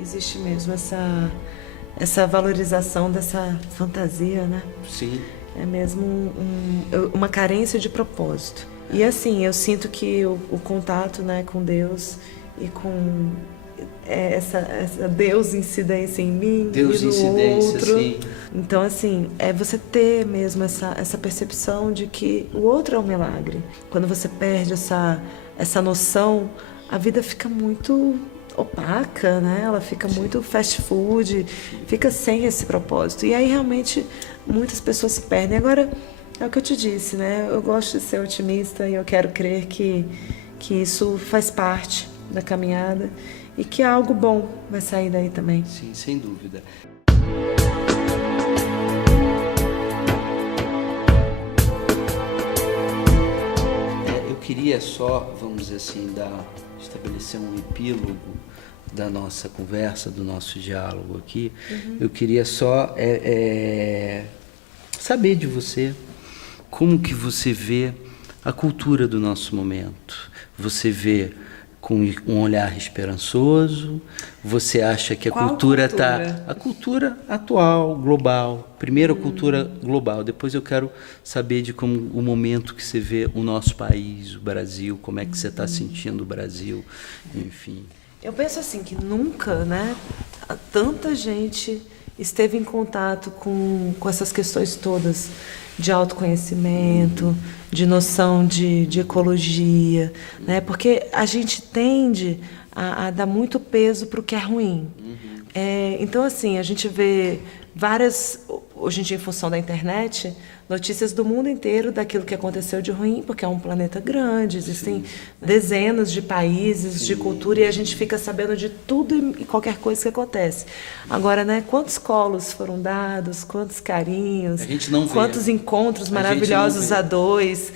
existe mesmo essa valorização dessa fantasia, né? Sim. É mesmo uma carência de propósito. E assim, eu sinto que o contato, né, com Deus e com essa Deus incidência em mim Deus e no incidência, outro. sim. Então, assim, é você ter mesmo essa percepção de que o outro é um milagre. Quando você perde essa noção, a vida fica muito opaca, né? Ela fica muito fast food, fica sem esse propósito. E aí, realmente, muitas pessoas se perdem. Agora, é o que eu te disse, né? Eu gosto de ser otimista e eu quero crer que isso faz parte da caminhada e que algo bom vai sair daí também. Sim, sem dúvida. Eu queria só, vamos dizer assim, estabelecer um epílogo da nossa conversa, do nosso diálogo aqui. Eu queria só saber de você, como que você vê a cultura do nosso momento. Você vê com um olhar esperançoso? Você acha que a cultura está... A cultura atual, global. Primeiro a cultura global, depois eu quero saber de como o momento que você vê o nosso país, o Brasil, como é que você está sentindo o Brasil, enfim. Eu penso assim, que nunca, né, tanta gente esteve em contato com essas questões todas de autoconhecimento, de noção de ecologia, né? Porque a gente tende a dar muito peso para o que é ruim. Então, assim, a gente vê várias, hoje em dia, em função da internet, notícias do mundo inteiro daquilo que aconteceu de ruim, porque é um planeta grande, existem dezenas de países, de cultura, e a gente fica sabendo de tudo e qualquer coisa que acontece. Agora, né, quantos colos foram dados, quantos carinhos, A gente não vê. quantos encontros maravilhosos a dois,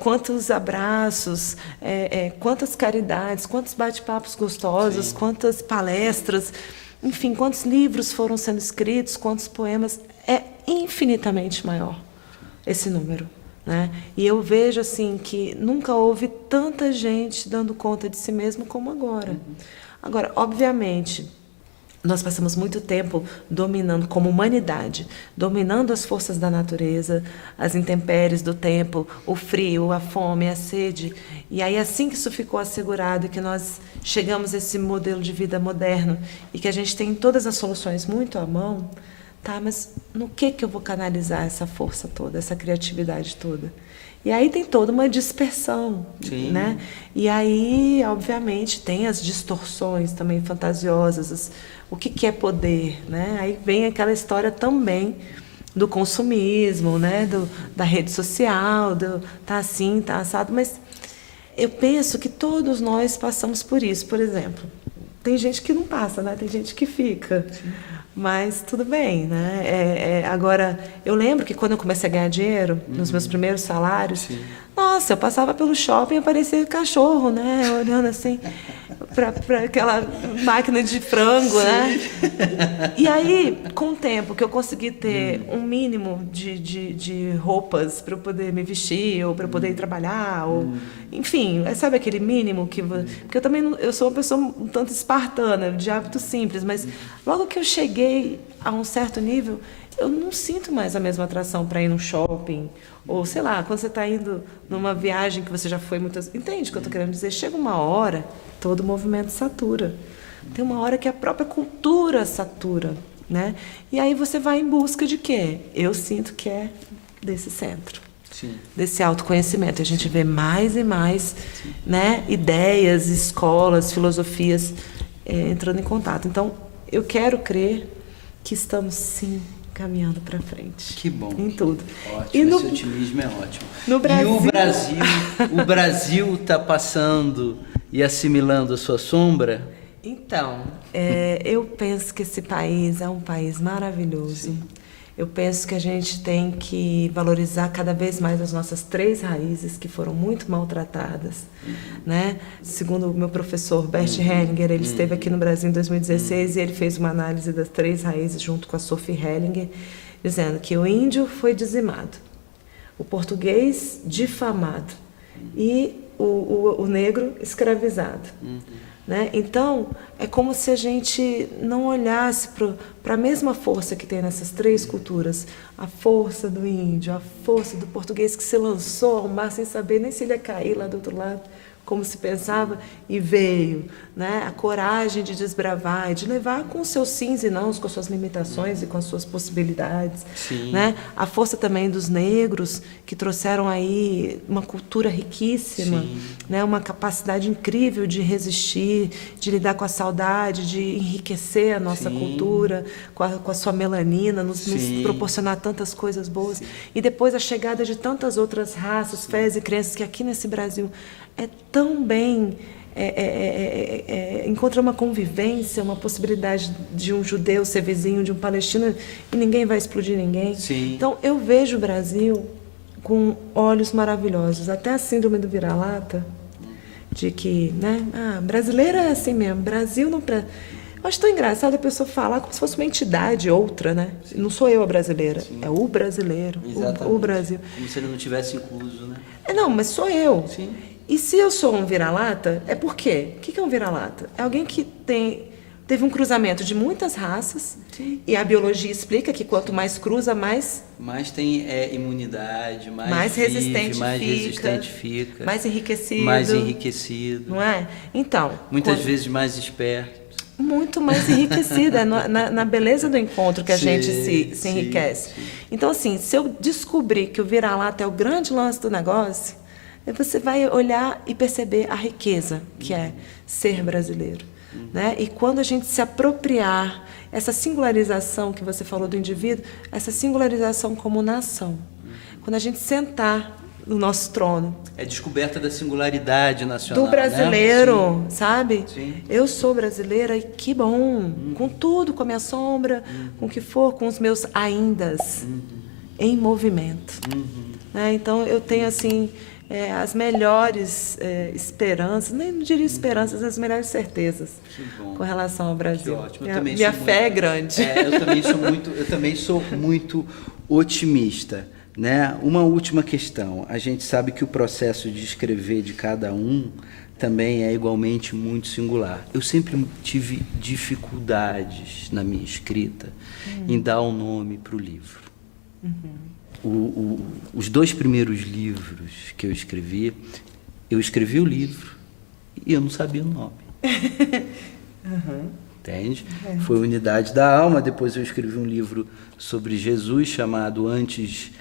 quantos abraços, quantas caridades, quantos bate-papos gostosos, quantas palestras, enfim, quantos livros foram sendo escritos, quantos poemas. É infinitamente maior esse número, né? E eu vejo assim que nunca houve tanta gente dando conta de si mesmo como agora. Agora, obviamente, nós passamos muito tempo dominando, como humanidade, dominando as forças da natureza, as intempéries do tempo, o frio, a fome, a sede. E aí, assim que isso ficou assegurado, que nós chegamos a esse modelo de vida moderno e que a gente tem todas as soluções muito à mão, tá, mas no que eu vou canalizar essa força toda, essa criatividade toda? E aí tem toda uma dispersão, né? E aí, obviamente, tem as distorções também fantasiosas, o que é poder, né? Aí vem aquela história também do consumismo, né? Da rede social, tá assim, tá assado, mas eu penso que todos nós passamos por isso. Por exemplo, tem gente que não passa, né? Tem gente que fica. Mas tudo bem, né? Agora, eu lembro que quando eu comecei a ganhar dinheiro, nos meus primeiros salários, nossa, eu passava pelo shopping e parecia cachorro, né? Olhando assim para aquela máquina de frango, né? E aí, com o tempo que eu consegui ter um mínimo de roupas para eu poder me vestir, ou para eu poder ir trabalhar, ou enfim, sabe aquele mínimo que... Porque eu também eu sou uma pessoa um tanto espartana, de hábitos simples, mas logo que eu cheguei a um certo nível, eu não sinto mais a mesma atração para ir no shopping, ou sei lá, quando você está indo numa viagem que você já foi muitas... Entende o que eu estou querendo dizer? Chega uma hora, todo o movimento satura. Tem uma hora que a própria cultura satura, né? E aí você vai em busca de quê? Eu sinto que é desse centro. Sim. Desse autoconhecimento. A gente vê mais e mais, né, ideias, escolas, filosofias entrando em contato. Então, eu quero crer que estamos, sim, caminhando para frente. Que bom. Em tudo. Ótimo, esse otimismo é ótimo. No Brasil... E o Brasil está passando e assimilando a sua sombra? Então, eu penso que esse país é um país maravilhoso. Sim. Eu penso que a gente tem que valorizar cada vez mais as nossas 3 raízes, que foram muito maltratadas, né? Segundo o meu professor Bert Hellinger, ele esteve aqui no Brasil em 2016 e ele fez uma análise das 3 raízes junto com a Sophie Hellinger, dizendo que o índio foi dizimado, o português difamado e o negro escravizado. né? Então, é como se a gente não olhasse para a mesma força que tem nessas três culturas. A força do índio, a força do português que se lançou ao mar sem saber nem se ele ia cair lá do outro lado, como se pensava, e veio, né? A coragem de desbravar e de levar com os seus sims e nãos, com as suas limitações e com as suas possibilidades. Sim. Né? A força também dos negros, que trouxeram aí uma cultura riquíssima, né? Uma capacidade incrível de resistir, de lidar com a saudade, de enriquecer a nossa cultura, com a sua melanina, nos proporcionar tantas coisas boas. E depois a chegada de tantas outras raças, fés e crenças que aqui nesse Brasil é tão bem, encontra uma convivência, uma possibilidade de um judeu ser vizinho de um palestino e ninguém vai explodir ninguém. Sim. Então, eu vejo o Brasil com olhos maravilhosos. Até a síndrome do vira-lata, de que, né, brasileiro é assim mesmo, Brasil não... Eu acho tão engraçado a pessoa falar como se fosse uma entidade outra, né? Não sou eu a brasileira, é o brasileiro, o Brasil. Como se ele não tivesse incluso, né? Não, mas sou eu. Sim. E se eu sou um vira-lata, é por quê? O que é um vira-lata? É alguém que teve um cruzamento de muitas raças, e a biologia explica que quanto mais cruza, mais tem imunidade, mais resistente fica, mais enriquecido. Não é? Então, muitas vezes mais esperto. Muito mais enriquecida, na beleza do encontro que a gente se enriquece. Sim. Então, assim, se eu descobrir que o vira-lata é o grande lance do negócio, você vai olhar e perceber a riqueza que é ser brasileiro. Né? E quando a gente se apropriar, essa singularização que você falou do indivíduo, essa singularização como nação. Quando a gente sentar no nosso trono. É descoberta da singularidade nacional. Do brasileiro, né? sabe? Sim. Eu sou brasileira e que bom. Com tudo, com a minha sombra, com o que for, com os meus aindas em movimento. Né? Então, eu tenho, assim... as melhores esperanças, nem diria esperanças, as melhores certezas com relação ao Brasil. Que ótimo. Minha fé é grande. Eu também sou muito otimista. Né? Uma última questão. A gente sabe que o processo de escrever de cada um também é igualmente muito singular. Eu sempre tive dificuldades na minha escrita em dar um nome para o livro. Os 2 primeiros livros que eu escrevi o livro e eu não sabia o nome. Entende? Foi Unidade da Alma. Depois eu escrevi um livro sobre Jesus chamado Antes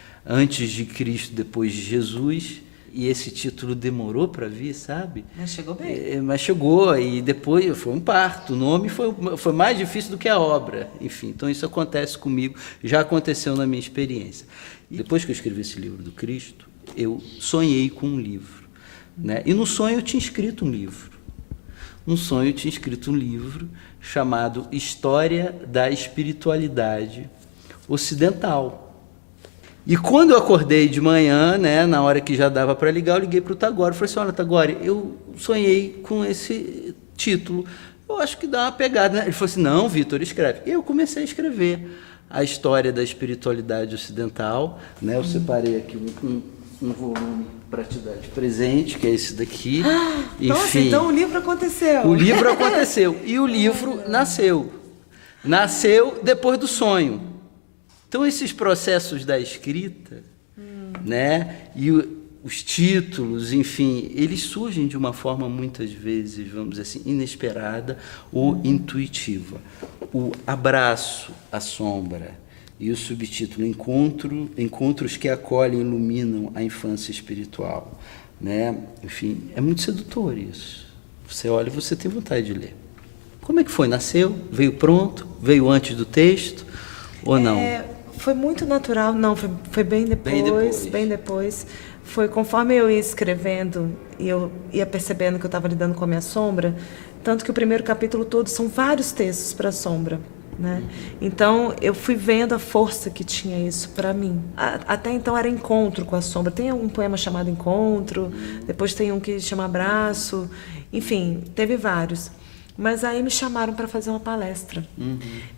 de Cristo, Depois de Jesus. E esse título demorou para vir, sabe? Mas chegou bem. Mas chegou, e depois foi um parto. O nome foi mais difícil do que a obra. Enfim, então isso acontece comigo, já aconteceu na minha experiência. Depois que eu escrevi esse livro do Cristo, eu sonhei com um livro. Né? E no sonho eu tinha escrito um livro. No sonho eu tinha escrito um livro chamado História da Espiritualidade Ocidental. E quando eu acordei de manhã, né, na hora que já dava para ligar, eu liguei para o Tagore. Eu falei assim, olha, Tagore, eu sonhei com esse título. Eu acho que dá uma pegada. Né? Ele falou assim, não, Vitor, escreve. E eu comecei a escrever a história da espiritualidade ocidental. Né? Eu separei aqui um volume para te dar de presente, que é esse daqui. Enfim, nossa, então o livro aconteceu. O livro aconteceu. E o livro nasceu. Nasceu depois do sonho. Então, esses processos da escrita, né, e os títulos, enfim, eles surgem de uma forma, muitas vezes, vamos dizer assim, inesperada ou intuitiva. O abraço à sombra e o subtítulo Encontros que acolhem e iluminam a infância espiritual. Né? Enfim, é muito sedutor isso. Você olha e você tem vontade de ler. Como é que foi? Nasceu? Veio pronto? Veio antes do texto? Ou não? Foi muito natural, não, foi bem depois. Foi conforme eu ia escrevendo e eu ia percebendo que eu estava lidando com a minha sombra, tanto que o primeiro capítulo todo são vários textos para a sombra. Né? Então, eu fui vendo a força que tinha isso para mim. Até então era encontro com a sombra. Tem um poema chamado Encontro, depois tem um que chama Abraço, enfim, teve vários. Mas aí me chamaram para fazer uma palestra,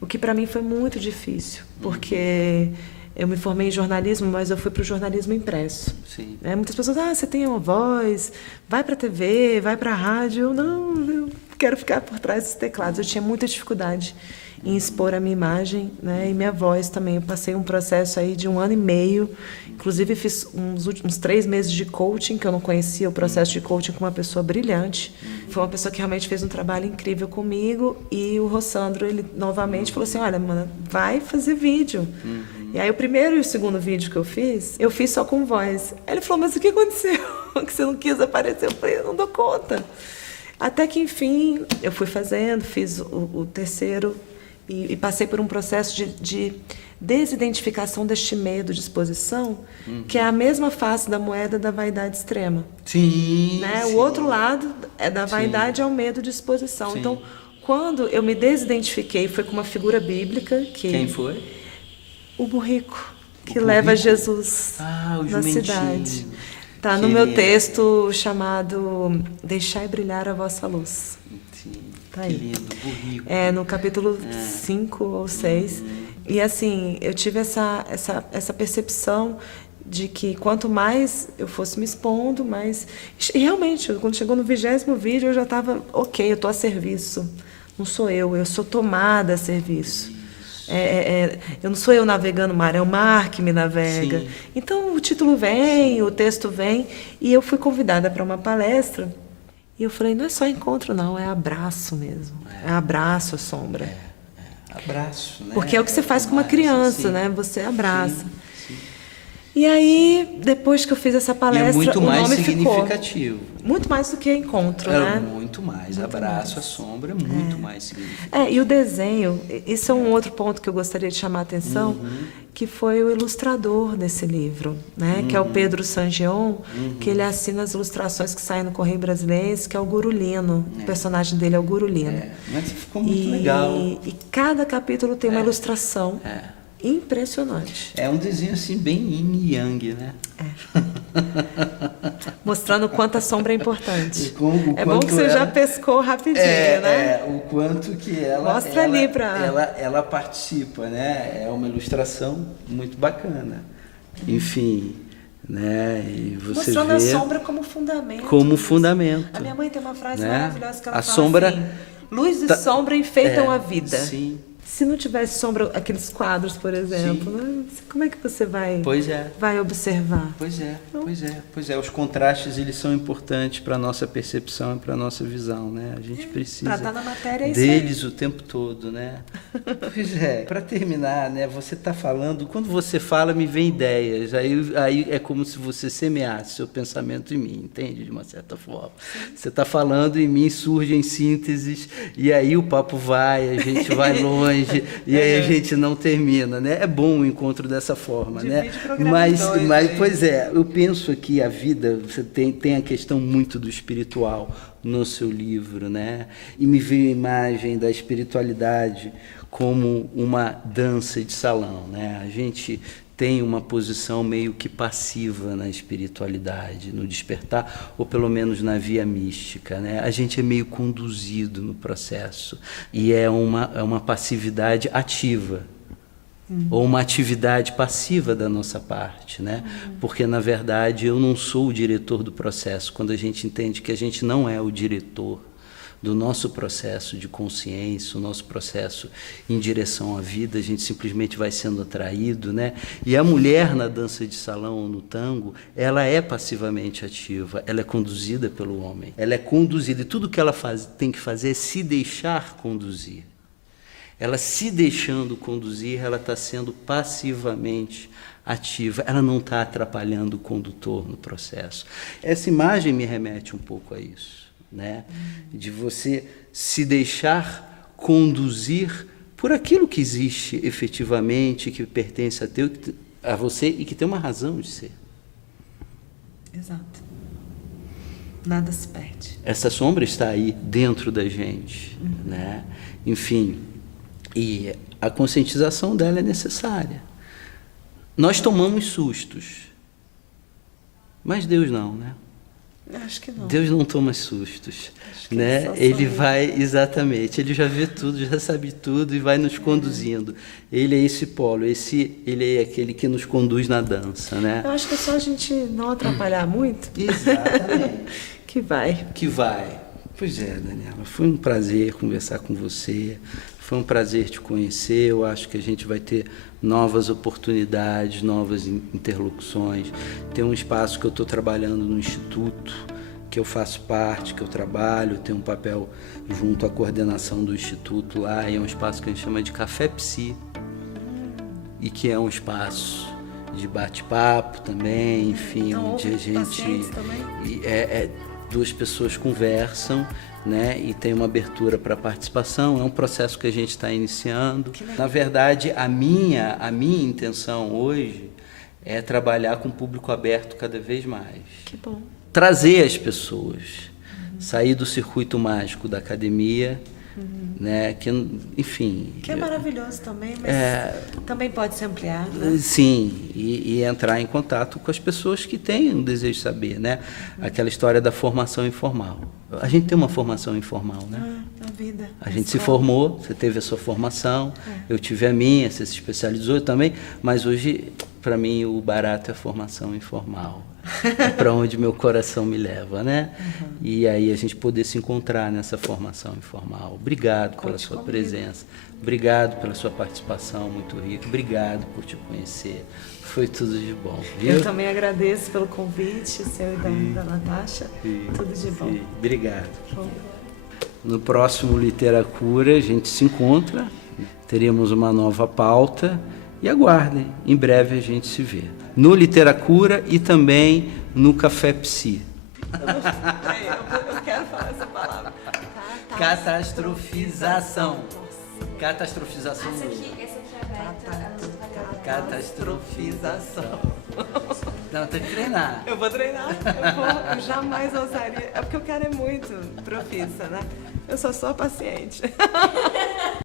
o que para mim foi muito difícil, porque eu me formei em jornalismo, mas eu fui para o jornalismo impresso. Sim. Muitas pessoas, você tem uma voz, vai para a TV, vai para a rádio. Eu, não, quero ficar por trás dos teclados. Eu tinha muita dificuldade em expor a minha imagem, né, e minha voz também. Eu passei um processo aí de 1 ano e meio, inclusive fiz uns 3 meses de coaching, que eu não conhecia o processo de coaching, com uma pessoa brilhante. Foi uma pessoa que realmente fez um trabalho incrível comigo, e o Rossandro, ele novamente falou assim, olha, mana, vai fazer vídeo. E aí o primeiro e o segundo vídeo que eu fiz só com voz. Aí ele falou, mas o que aconteceu? Que você não quis aparecer? Eu falei, eu não dou conta. Até que, enfim, eu fui fazendo, fiz o terceiro, e passei por um processo de desidentificação deste medo de exposição, que é a mesma face da moeda da vaidade extrema. Sim, né? sim. O outro lado da vaidade é o medo de exposição. Sim. Então, quando eu me desidentifiquei, foi com uma figura bíblica que... Quem foi? O burrico, que leva Jesus na cidade. Está no meu texto chamado Deixai brilhar a vossa luz. Sim. Tá que aí. lindo, burrico. No capítulo 5 ou 6. E assim, eu tive essa percepção de que quanto mais eu fosse me expondo, mais... E realmente, quando chegou no 20º vídeo, eu já estava, ok, eu estou a serviço. Não sou eu sou tomada a serviço. Eu não sou eu navegando o mar, é o mar que me navega. Sim. Então, o título vem, o texto vem, e eu fui convidada para uma palestra. E eu falei, não é só encontro, não, é abraço mesmo. É abraço a sombra. Abraço, né? Porque é o que você faz com uma criança, sim. né? Você abraça. Sim, sim. E aí, depois que eu fiz essa palestra, muito o nome mais significativo. Ficou. Muito mais do que encontro, né? Muito mais. Muito abraço, mais. A sombra é muito mais significativo. E o desenho, isso é um outro ponto que eu gostaria de chamar a atenção, que foi o ilustrador desse livro, né? Que é o Pedro Sangeon, que ele assina as ilustrações que saem no Correio Brasiliense, que é o Gurulino. O personagem dele é o Gurulino. Mas ficou muito legal. E cada capítulo tem uma ilustração impressionante. É um desenho assim bem yin e yang, né? Mostrando o quanto a sombra é importante. É bom que você já pescou rapidinho, né? O quanto que ela... Mostra ali para... Ela participa, né? É uma ilustração muito bacana. Enfim, né? E você mostrando vê a sombra como fundamento. Como fundamento. A minha mãe tem uma frase né? maravilhosa que ela fala sombra assim, luz e sombra enfeitam a vida. Sim. Se não tivesse sombra, aqueles quadros, por exemplo, né? Como é que você vai observar? Pois é. Os contrastes, eles são importantes para a nossa percepção e para a nossa visão, né? A gente precisa para estar na matéria, deles o tempo todo, né? Pois é. Para terminar, né? Você está falando, quando você fala, me vem ideias. Aí é como se você semeasse seu pensamento em mim, entende? De uma certa forma. Sim. Você está falando, em mim surgem sínteses, e aí o papo vai, a gente vai longe. E aí a gente não termina, né? É bom o encontro dessa forma, né? Mas pois é, eu penso que a vida, você tem a questão muito do espiritual no seu livro, né? E me veio a imagem da espiritualidade como uma dança de salão, né? A gente tem uma posição meio que passiva na espiritualidade, no despertar, ou pelo menos na via mística, né? A gente é meio conduzido no processo, e é uma passividade ativa, ou uma atividade passiva da nossa parte, né? Porque, na verdade, eu não sou o diretor do processo. Quando a gente entende que a gente não é o diretor do nosso processo de consciência, o nosso processo em direção à vida, a gente simplesmente vai sendo atraído, né? E a mulher na dança de salão ou no tango, ela é passivamente ativa, ela é conduzida pelo homem, ela é conduzida, e tudo que ela tem que fazer é se deixar conduzir. Ela se deixando conduzir, ela está sendo passivamente ativa, ela não está atrapalhando o condutor no processo. Essa imagem me remete um pouco a isso, né? De você se deixar conduzir por aquilo que existe efetivamente, que pertence a você e que tem uma razão de ser. Exato. Nada se perde. Essa sombra está aí dentro da gente, né? Enfim, e a conscientização dela é necessária. Nós tomamos sustos, mas Deus não, né? Acho que não. Deus não toma sustos, né? Ele vai, exatamente, ele já vê tudo, já sabe tudo e vai nos conduzindo. Ele é esse polo, ele é aquele que nos conduz na dança, né? Eu acho que é só a gente não atrapalhar muito. Exatamente. Que vai. Pois é, Daniela, foi um prazer conversar com você, foi um prazer te conhecer. Eu acho que a gente vai ter novas oportunidades, novas interlocuções. Tem um espaço que eu estou trabalhando no Instituto, que eu faço parte, que eu trabalho, tenho um papel junto à coordenação do Instituto lá, e é um espaço que a gente chama de Café Psi, e que é um espaço de bate-papo também, enfim, Então, onde a gente... também? Duas pessoas conversam, né, e tem uma abertura para participação. É um processo que a gente está iniciando. Na verdade, a minha intenção hoje é trabalhar com o público aberto cada vez mais. Que bom. Trazer as pessoas, sair do circuito mágico da academia, né, que, enfim... Que é maravilhoso também, mas também pode ser ampliado, né? Sim, e entrar em contato com as pessoas que têm um desejo de saber, né? Aquela história da formação informal. A gente tem uma formação informal, né? Na vida. A gente se formou, você teve a sua formação, eu tive a minha, você se especializou também, mas hoje, para mim, o barato é a formação informal. É para onde meu coração me leva, né? E aí a gente poder se encontrar nessa formação informal. Obrigado pela sua presença, obrigado pela sua participação muito rica, obrigado por te conhecer. Foi tudo de bom, viu? Eu também agradeço pelo convite, seu e da Natasha. Tudo de bom. Obrigado. Bom. No próximo Literacura a gente se encontra, teremos uma nova pauta e aguardem, em breve a gente se vê. No Literacura e também no Café Psi. Eu quero falar essa palavra. Catastrofização. Catastrofização. Essa aqui é aberta. Catastrofização. Não, tem que treinar. Eu vou treinar. Eu jamais ousaria. É porque eu quero muito profissa, né? Eu sou só paciente.